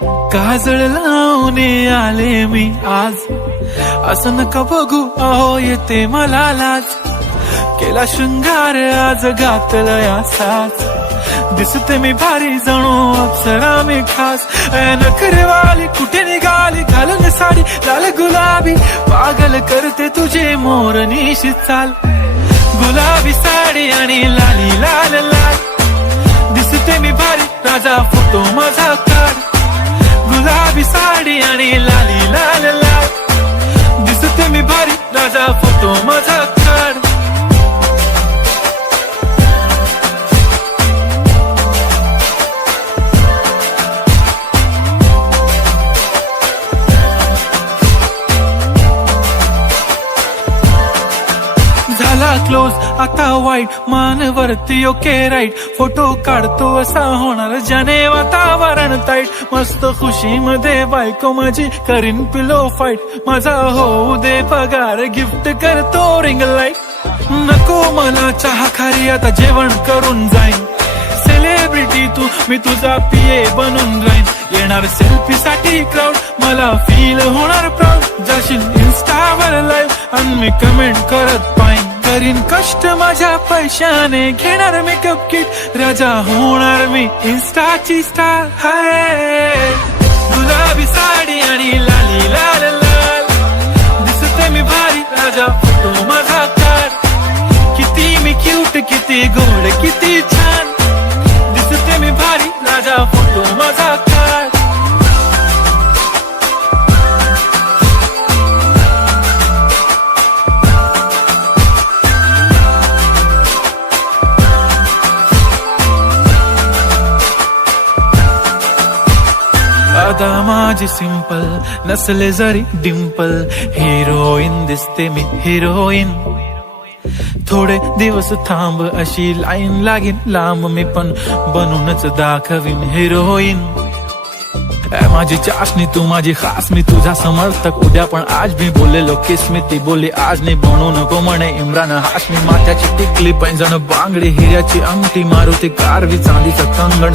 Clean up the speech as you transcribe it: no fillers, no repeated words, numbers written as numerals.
काजळ लावून आले मी आज, असं नका बघू अहो येते मला लाज. केला शृंगार आज घातलं असाच, दिसते मी भारी जणू अप्सरा मी खास. नखरेवाली कुठे निघाली घालून साडी लाल गुलाबी, पागल करते तुझे मोरनीशी चाल. गुलाबी साडी आणि लाली लाल लाल, दिसते मी भारी राजा फोटो माझा काढ. गुलाबी साडी आणि लाली लाल लाल, दिसते मी भारी राजा फोटो माझा काढ. झाला क्लोज आता वाईट, मानवरती ओके राईट. फोटो काढतो असा होणार ज्याने वातावरण ताईट. मस्त खुशी मध्ये बायको माझी करीन पिलो फाईट. माझा होऊ दे पगार गिफ्ट करतो रिंग लाईट. नको मला चहा खारी आता जेवण करून जाईन. सेलिब्रिटी तू मी तुझा पिये बनून राहीन. येणार सेल्फी साठी क्राऊड मला फील होणार प्राऊड. जाशील इन्स्टावर लाईव्ह आणि मी कमेंट करत पाहिन. करीन कष्ट माझ्या पैशाने घेणार मेकअप किट. राजा होणार मी इन्स्टाची स्टार. हाय गुलाबी साडी आणि लाली लाल लाल, दिसते मी भारी राजा फोटो माझा काढ. किती मी क्यूट किती गोड किती छान, दिसते मी भारी राजा फोटो माझा काढ. अदा माझी सिंपल नसले जरी डिंपल, हिरोईन दिसते मी हिरोईन. थोडे दिवस थांब अशी लाईन लागेल लांब, मी पण बनूनच दाखवीन हिरोईन. माझी चाशनी तू माझी खास, मी तुझा समर्थक उद्या पण आज. मी बोललेलो किस मी ती बोलली आज नाही. बनू नको म्हणे इम्रान हाशमी. माथ्याची टिकली पैंजण बांगडी हिऱ्याची अंगठी, मारुती कारवी चांदीचं कंगण.